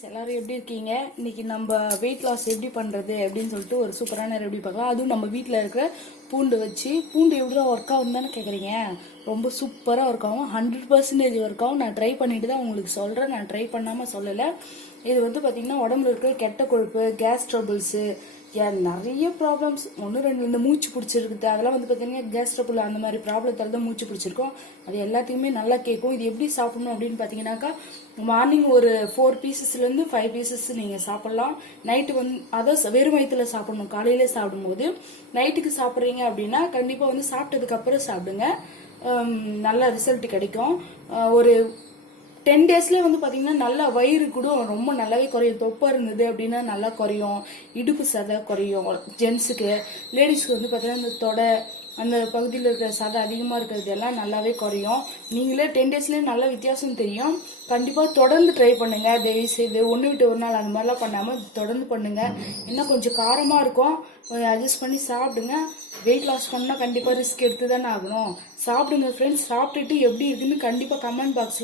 எல்லாரும் எப்படி இருக்கீங்க? இன்னைக்கு நம்ம வெயிட் லாஸ் எப்படி பண்றது அப்படின்னு சொல்லிட்டு ஒரு சூப்பரான ரெடி பார்க்கலாம். அதுவும் நம்ம வீட்டில் இருக்கிற பூண்டு வச்சு. பூண்டு எப்படிதான் ஒர்க் ஆகும் தானே கேட்குறீங்க? ரொம்ப சூப்பராக ஒர்க் ஆகும், 100% ஒர்க் ஆகும். நான் ட்ரை பண்ணிட்டு தான் உங்களுக்கு சொல்கிறேன், நான் ட்ரை பண்ணாமல் சொல்லலை. இது வந்து பார்த்தீங்கன்னா உடம்புல இருக்கிற கெட்ட கொழுப்பு, கேஸ் ட்ரபிள்ஸு, நிறைய ப்ராப்ளம்ஸ், ஒன்று ரெண்டு இந்த மூச்சு பிடிச்சிருக்குது, அதெல்லாம் வந்து பார்த்தீங்கன்னா கேஸ் ட்ரபிள் அந்த மாதிரி ப்ராப்ளத்தால் தான் மூச்சு பிடிச்சிருக்கோம். அது எல்லாத்தையுமே நல்லா கேட்கும். இது எப்படி சாப்பிடணும் அப்படின்னு பார்த்தீங்கன்னாக்கா, மார்னிங் ஒரு 4 பீசஸ்லேருந்து 5 பீசஸ் நீங்கள் சாப்பிட்லாம். நைட்டு வந்து அதை வெறும் வயிற்றுல சாப்பிடணும். காலையிலே சாப்பிடும்போது நைட்டுக்கு சாப்பிட்றீங்க அப்படின்னா கண்டிப்பாக வந்து சாப்பிட்டதுக்கப்புறம் சாப்பிடுங்க. நல்ல ரிசல்ட் கிடைக்கும். ஒரு 10 டேஸ்லேயே வந்து பார்த்தீங்கன்னா நல்லா வயிறு கூட ரொம்ப நல்லாவே குறையும். தொப்பை இருந்தது அப்படின்னா நல்லா குறையும். இடுப்பு சதை குறையும் ஜென்ஸுக்கு. லேடிஸ்க்கு வந்து பார்த்தீங்கன்னா இந்த தொடை அந்த பகுதியில் இருக்கிற சதை அதிகமாக இருக்கிறது எல்லாம் நல்லாவே குறையும். நீங்களே 10 டேஸ்லேயே நல்ல வித்தியாசம் தெரியும். கண்டிப்பாக தொடர்ந்து ட்ரை பண்ணுங்கள். தயவு செய்து ஒன்று விட்டு ஒரு நாள் அந்த மாதிரிலாம் பண்ணாமல் தொடர்ந்து பண்ணுங்கள். இன்னும் கொஞ்சம் காரமாக இருக்கும், அட்ஜஸ்ட் பண்ணி சாப்பிடுங்க. வெயிட் லாஸ் பண்ணால் கண்டிப்பாக ரிஸ்க் எடுத்து தானே ஆகணும். சாப்பிடுங்க ஃப்ரெண்ட்ஸ். சாப்பிட்டுட்டு எப்படி இருக்குன்னு கண்டிப்பாக கமெண்ட் பாக்ஸில்